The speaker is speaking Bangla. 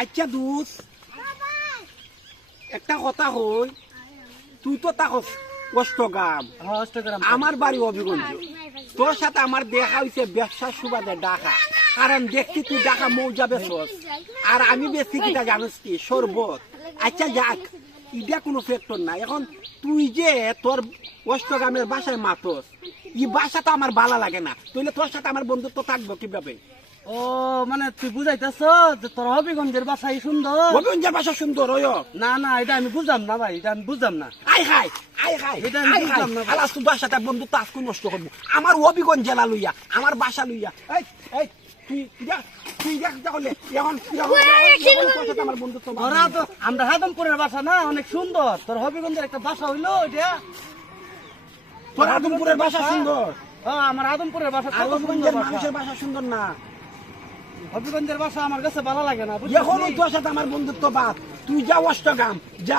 আচ্ছা দুধ একটা কথা হই, তুই তো তাকস অষ্টগ্রাম, আমার বাড়ি হবিগঞ্জ। তোর সাথে আমার দেখা হয়েছে ব্যবসার সুবাদে ঢাকা, কারণ দেখছি তুই ঢাকা মৌজা বেচস আর আমি বেশি কিটা জানিস কি শরবত। আচ্ছা যাক, এটা কোনো ফ্যাক্টর না। এখন তুই যে তোর অষ্টগ্রামের বাসায় মাতস, এই বাসা তো আমার ভালো লাগে না, তাহলে তোর সাথে আমার বন্ধুত্ব থাকবো কিভাবে? ও মানে তুই বুঝাইতেছ যে তোর হবিগঞ্জের বাসাই সুন্দর? হবিগঞ্জের বাসা সুন্দর হয়? না না, এটা আমি বুঝলাম না ভাই, এটা আমি বুঝলাম না। আই হাই আই হাই, এটা আমি বুঝলাম না। আলাস তোর সাথে বন্ধুত্ব আজকে নষ্ট করবো। আমার হবিগঞ্জ জেলা লইয়া, আমার বাসা লইয়া, এই এই তুই দেখ তাহলে এখন তোর সাথে আমার বন্ধুত্ব তোরা তো আমরা হাদমপুরের বাসা না, অনেক সুন্দর। তোর হবিগঞ্জের একটা বাসা হইলো ওইটা। তোর আদমপুরের বাসা সুন্দর, হ্যাঁ আমার আদমপুরের বাসা আর কত সুন্দর হবিগঞ্জের বাসা। মানুষের বাসা সুন্দর না। হবিগঞ্জের বাসা আমার কাছে ভালো লাগে না, এখন তোর সাথে আমার বন্ধুত্ব বাদ, তুই যা অষ্টগ্রাম যা।